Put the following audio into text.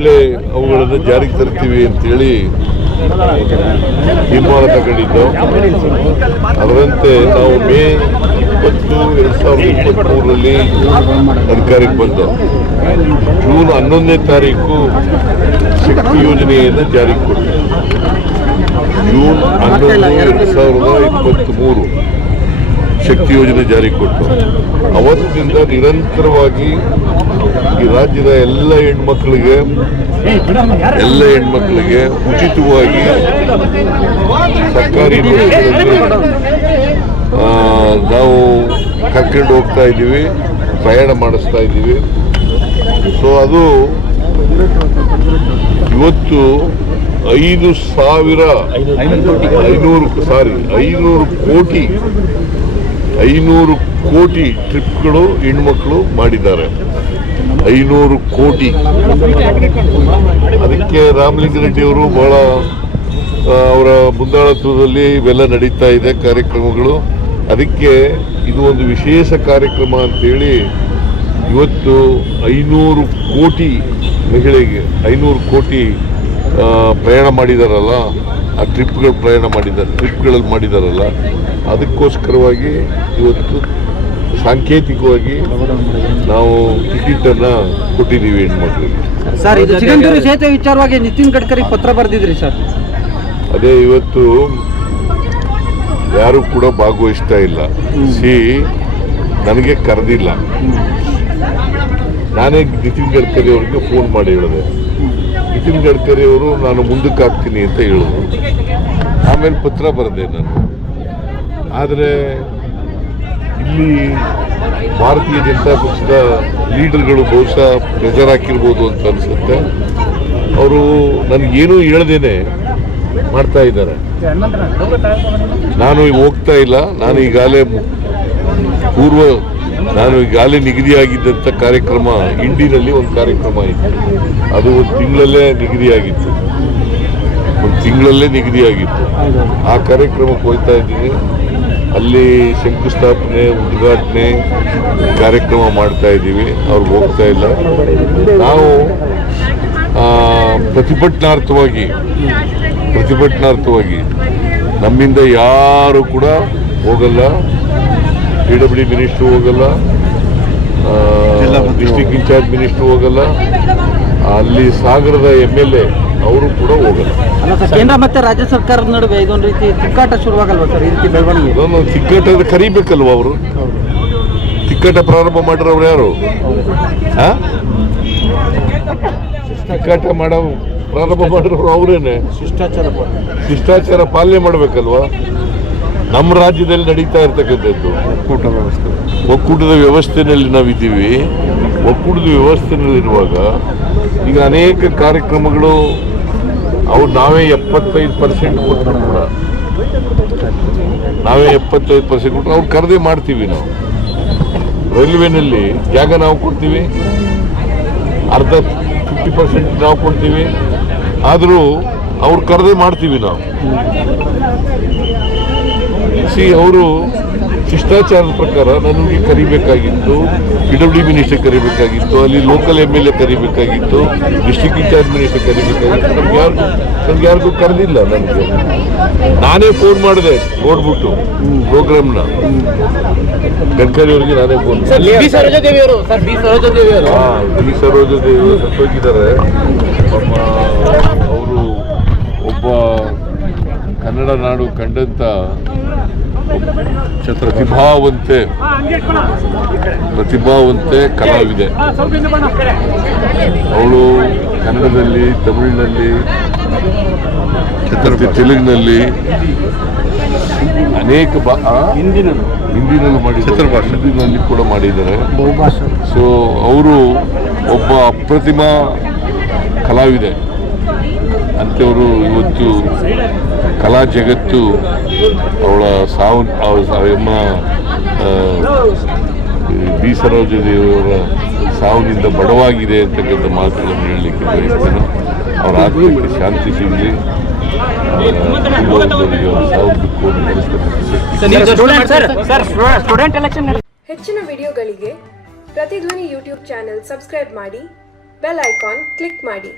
ಕೂಡಲೇ ಅವುಗಳನ್ನು ಜಾರಿಗೆ ತರ್ತೀವಿ ಅಂತೇಳಿ ತೀರ್ಮಾನ ತಗೊಂಡಿದ್ದು ಅದರಂತೆ ನಾವು ಮೇ ಇಪ್ಪತ್ತು, ಎರಡು ಸಾವಿರದ ಇಪ್ಪತ್ತ್ಮೂರರಲ್ಲಿ ಅಧಿಕಾರಕ್ಕೆ ಬಂದು ಜೂನ್ ಹನ್ನೊಂದನೇ ತಾರೀಕು ಶಕ್ತಿ ಯೋಜನೆಯನ್ನು ಜಾರಿಗೆ ಕೊಟ್ಟು ಜೂನ್ ಹನ್ನೊಂದು, ಎರಡು ಸಾವಿರದ ಇಪ್ಪತ್ತ್ಮೂರು ಶಕ್ತಿ ಯೋಜನೆ ಜಾರಿಗೆ ಕೊಟ್ಟು ಅವತ್ತಿನಿಂದ ನಿರಂತರವಾಗಿ ಈ ರಾಜ್ಯದ ಎಲ್ಲ ಹೆಣ್ಮಕ್ಳಿಗೆ ಎಲ್ಲ ಹೆಣ್ಮಕ್ಳಿಗೆ ಉಚಿತವಾಗಿ ಸರ್ಕಾರಿ ನಾವು ಕರ್ಕೊಂಡು ಹೋಗ್ತಾ ಇದ್ದೀವಿ, ಪ್ರಯಾಣ ಮಾಡಿಸ್ತಾ ಇದ್ದೀವಿ. ಸೊ ಅದು ಇವತ್ತು ಐದು ಸಾವಿರ ಐನೂರು ಸಾರಿ, ಐನೂರು ಕೋಟಿ ಐನೂರು ಕೋಟಿ ಟ್ರಿಪ್ಗಳು ಹೆಣ್ಮಕ್ಳು ಮಾಡಿದ್ದಾರೆ. ಐನೂರು ಕೋಟಿ. ಅದಕ್ಕೆ ರಾಮಲಿಂಗ ಅವರು ಬಹಳ ಅವರ ಮುಂದಾಳತ್ವದಲ್ಲಿ ಇವೆಲ್ಲ ನಡೀತಾ ಇದೆ ಕಾರ್ಯಕ್ರಮಗಳು. ಅದಕ್ಕೆ ಇದು ಒಂದು ವಿಶೇಷ ಕಾರ್ಯಕ್ರಮ ಅಂತೇಳಿ ಇವತ್ತು ಐನೂರು ಕೋಟಿ ಮಹಿಳೆಗೆ, ಐನೂರು ಕೋಟಿ ಪ್ರಯಾಣ ಮಾಡಿದಾರಲ್ಲ ಆ ಟ್ರಿಪ್ಗಳು ಪ್ರಯಾಣ ಮಾಡಿದ್ದಾರೆ ಟ್ರಿಪ್ಗಳಲ್ಲಿ ಮಾಡಿದಾರಲ್ಲ ಅದಕ್ಕೋಸ್ಕರವಾಗಿ ಇವತ್ತು ಸಾಂಕೇತಿಕವಾಗಿ ನಾವು ಟಿಕೆಟನ್ನು ಕೊಟ್ಟಿದ್ದೀವಿ ಹೆಣ್ಮಕ್ಳಿಗೆ ಸರ್ ಇದು ಸಿಗಂದೂರು ಸೇತುವೆ ವಿಚಾರವಾಗಿ ನಿತಿನ್ ಗಡ್ಕರಿ ಪತ್ರ ಬರೆದಿದ್ರಿ ಸರ್. ಅದೇ ಇವತ್ತು ಯಾರು ಕೂಡ ಭಾಗವಹಿಸ್ತಾ ಇಲ್ಲ. ಸಿ ನನಗೆ ಕರೆದಿಲ್ಲ. ನಾನೇ ನಿತಿನ್ ಗಡ್ಕರಿ ಅವ್ರಿಗೆ ಫೋನ್ ಮಾಡಿ ಹೇಳಿದೆ. ನಿತಿನ್ ಗಡ್ಕರಿ ಅವರು ನಾನು ಮುಂದಕ್ಕೆ ಹಾಕ್ತೀನಿ ಅಂತ ಹೇಳಿದ್ರು. ಆಮೇಲೆ ಪತ್ರ ಬರೆದೆ ನಾನು. ಆದರೆ ಇಲ್ಲಿ ಭಾರತೀಯ ಜನತಾ ಪಕ್ಷದ ಲೀಡರ್ಗಳು ಬಹುಶಃ ಪ್ರೆಜರ್ ಹಾಕಿರ್ಬೋದು ಅಂತ ಅನಿಸುತ್ತೆ. ಅವರು ನನಗೇನೂ ಹೇಳ್ದೇನೆ ಮಾಡ್ತಾ ಇದ್ದಾರೆ. ನಾನು ಹೋಗ್ತಾ ಇಲ್ಲ. ನಾನು ಈಗಾಗಲೇ ಪೂರ್ವ ನಾನು ಈಗಾಗಲೇ ನಿಗದಿಯಾಗಿದ್ದಂಥ ಕಾರ್ಯಕ್ರಮ ಇಂಡಿನಲ್ಲಿ ಒಂದು ಕಾರ್ಯಕ್ರಮ ಇತ್ತು. ಅದು ಒಂದು ತಿಂಗಳಲ್ಲೇ ನಿಗದಿಯಾಗಿತ್ತು. ಒಂದು ತಿಂಗಳಲ್ಲೇ ನಿಗದಿಯಾಗಿತ್ತು. ಆ ಕಾರ್ಯಕ್ರಮಕ್ಕೆ ಹೋಗ್ತಾ ಇದ್ದೀನಿ ಅಲ್ಲಿ ಶಂಕುಸ್ಥಾಪನೆ ಉದ್ಘಾಟನೆ ಕಾರ್ಯಕ್ರಮ ಮಾಡ್ತಾ ಇದ್ದೀವಿ. ಅವ್ರಿಗೆ ಹೋಗ್ತಾ ಇಲ್ಲ. ನಾವು ಪ್ರತಿಭಟನಾರ್ಥವಾಗಿ ಪ್ರತಿಭಟನಾರ್ಥವಾಗಿ ನಮ್ಮಿಂದ ಯಾರು ಕೂಡ ಹೋಗಲ್ಲ. ಪಿ ಡಬ್ಲ್ಯೂ ಮಿನಿಸ್ಟ್ರು ಹೋಗಲ್ಲ. ಡಿಸ್ಟಿಕ್ ಇನ್ಚಾರ್ಜ್ ಮಿನಿಸ್ಟ್ರು ಹೋಗಲ್ಲ. ಅಲ್ಲಿ ಸಾಗರದ ಎಂ ಎಲ್ ಎ ಅವರು ಕೂಡ ಹೋಗಲ್ಲ. ಕೇಂದ್ರ ಮತ್ತೆ ರಾಜ್ಯ ಸರ್ಕಾರದ ನಡುವೆ ಇದೊಂದು ರೀತಿ ತಿಕ್ಕಾಟ ಶುರುವಾಗಲ್ವಾ ಸರ್ ಈ ರೀತಿ ಬೆಳವಣಿಗೆ? ತಿಕ್ಕಟ ಕರಿಬೇಕಲ್ವ ಅವರು? ತಿಕ್ಕಟ ಪ್ರಾರಂಭ ಮಾಡಿರೋರು ಯಾರು? ಆ? ತಿಕ್ಕಾಟ ಮಾಡೋ ಪ್ರಾರಂಭ ಮಾಡಿರೋರು ಅವರೇನೆ? ಶಿಷ್ಟಾಚಾರ ಶಿಷ್ಟಾಚಾರ ಪಾಲನೆ ಮಾಡಬೇಕಲ್ವಾ? ನಮ್ಮ ರಾಜ್ಯದಲ್ಲಿ ನಡೀತಾ ಇರ್ತಕ್ಕಂಥದ್ದು. ಒಕ್ಕೂಟ ವ್ಯವಸ್ಥೆ. ಒಕ್ಕೂಟದ ವ್ಯವಸ್ಥೆನಲ್ಲಿ ನಾವಿದ್ದೀವಿ. ಒಕ್ಕೂಟದ ವ್ಯವಸ್ಥೆನಲ್ಲಿರುವಾಗ ಈಗ ಅನೇಕ ಕಾರ್ಯಕ್ರಮಗಳು ಅವು ನಾವೇ ಎಪ್ಪತ್ತೈದು ಪರ್ಸೆಂಟ್ ಕೊಟ್ಟರು ಕೂಡ. ನಾವೇ ಎಪ್ಪತ್ತೈದು ಪರ್ಸೆಂಟ್ ಕೊಟ್ಟರು. ಅವ್ರು ಕರೆದೇ ಮಾಡ್ತೀವಿ ನಾವು. ರೈಲ್ವೆನಲ್ಲಿ ಜಾಗ ನಾವು ಕೊಡ್ತೀವಿ. ಅರ್ಧ ಫಿಫ್ಟಿ ಪರ್ಸೆಂಟ್ ನಾವು ಕೊಡ್ತೀವಿ. ಆದರೂ ಅವ್ರು ಕರೆದೇ ಮಾಡ್ತೀವಿ ನಾವು. ಸಿ ಅವರು ಶಿಷ್ಟಾಚಾರದ ಪ್ರಕಾರ ನನಗೆ ಕರಿಬೇಕಾಗಿತ್ತು ಪಿ ಡಬ್ಲ್ಯೂ ಮಿನಿಸ್ಟರ್ ಕರಿಬೇಕಾಗಿತ್ತು ಅಲ್ಲಿ ಲೋಕಲ್ ಎಂ ಎಲ್ ಎ ಕರಿಬೇಕಾಗಿತ್ತು ಡಿಸ್ಟಿಕ್ ಇನ್ಚಾರ್ಜ್ ಮಿನಿಸ್ಟರ್ ಕರಿಬೇಕಾಗಿತ್ತು. ನಮ್ಗೆ ಯಾರಿಗೂ ನಮ್ಗೆ ಯಾರಿಗೂ ಕರೆದಿಲ್ಲ ನನಗೆ. ನಾನೇ ಫೋನ್ ಮಾಡಿದೆ ನೋಡ್ಬಿಟ್ಟು ಪ್ರೋಗ್ರಾಮ್ನ ಗಡ್ಕರಿ ಅವರಿಗೆ ನಾನೇ ಫೋನ್ ಬಿ ಸರೋಜಾದೇವಿ ಅವರು ಸರ್ ಬಿ ಸರೋಜಾದೇವಿ ಅವರು ಸತ್ತೋಗಿದ್ದಾರೆ ಅವರು ಒಬ್ಬ ಕನ್ನಡ ನಾಡು ಕಂಡಂತ ಪ್ರತಿಭಾವಂತೆ ಪ್ರತಿಭಾವಂತೆ ಕಲಾವಿದೆ. ಅವಳು ಕನ್ನಡದಲ್ಲಿ ತಮಿಳಿನಲ್ಲಿ ಛತ್ರಪತಿ ತೆಲುಗಿನಲ್ಲಿ ಅನೇಕ ಹಿಂದಿನಲ್ಲೂ. ಮಾಡಿದ್ದಾರೆ. ಹಿಂದಿನಲ್ಲಿ ಕೂಡ ಮಾಡಿದ್ದಾರೆ. ಸೊ ಅವರು ಒಬ್ಬ ಅಪ್ರತಿಮ ಕಲಾವಿದೆ. ಅಂಥವರು ಇವತ್ತು ಕಲಾ ಜಗತ್ತು ಅವಳ ಸಾವು ಅವಳ ಎಮ್ಮ ಬಿ ಸರೋಜದೇವರ ಸಾವಿನಿಂದ ಬಡವಾಗಿದೆ ಅಂತಕ್ಕಂಥ ಮಾತುಗಳನ್ನು ಹೇಳಲಿಕ್ಕೆ ಬಯಸ್ತೇನೆ. ಅವರ ಆತ್ಮಕ್ಕೆ ಶಾಂತಿ ಸಿಗಲಿ. ಹೆಚ್ಚಿನ ವಿಡಿಯೋಗಳಿಗೆ ಪ್ರತಿಧ್ವನಿ ಯೂಟ್ಯೂಬ್ ಚಾನೆಲ್ ಸಬ್ಸ್ಕ್ರೈಬ್ ಮಾಡಿ ಬೆಲ್ ಐಕಾನ್ ಕ್ಲಿಕ್ ಮಾಡಿ.